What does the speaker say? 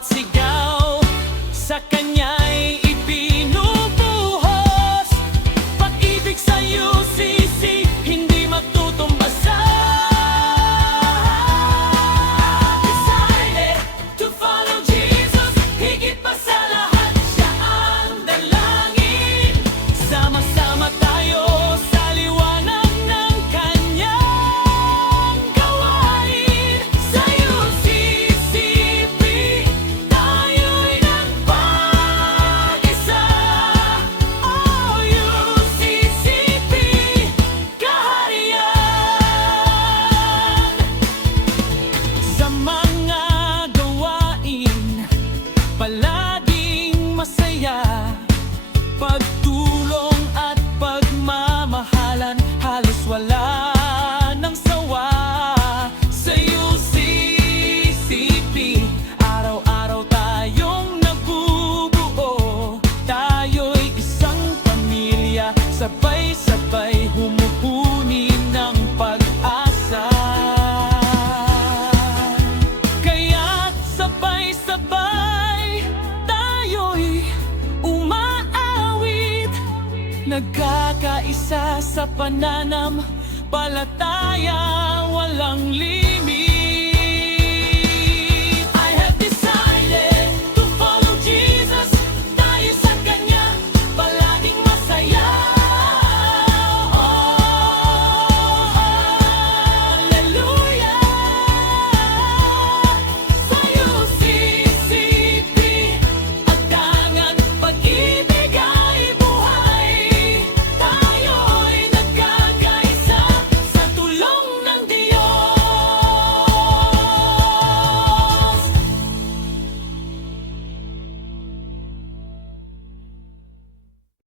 bawat sigaw sa kanya'y ibinubuhos. Pag-ibig sa'yo, sisi, hindi matutumbasa. Decided to follow Jesus, higit pa sa lahat siya ang dalangin. Sama-sama tayo sa liwanag ng kanyang gawain. Sa UCCP, tayo'y nagpag-isa. Oh, UCCP, kaharian. Sa mga gawain, palaging masaya. Pagtulong at pagmamahalan, halos wala nang sawa. Sa UCCP, araw-araw tayong nabubuo. Tayo'y isang pamilya, sabay-sabay humuhuni ng pag-asa. Kaya't sabay-sabay tayo'y umaawit, nagkakaisa sa pananampalataya, walang limit.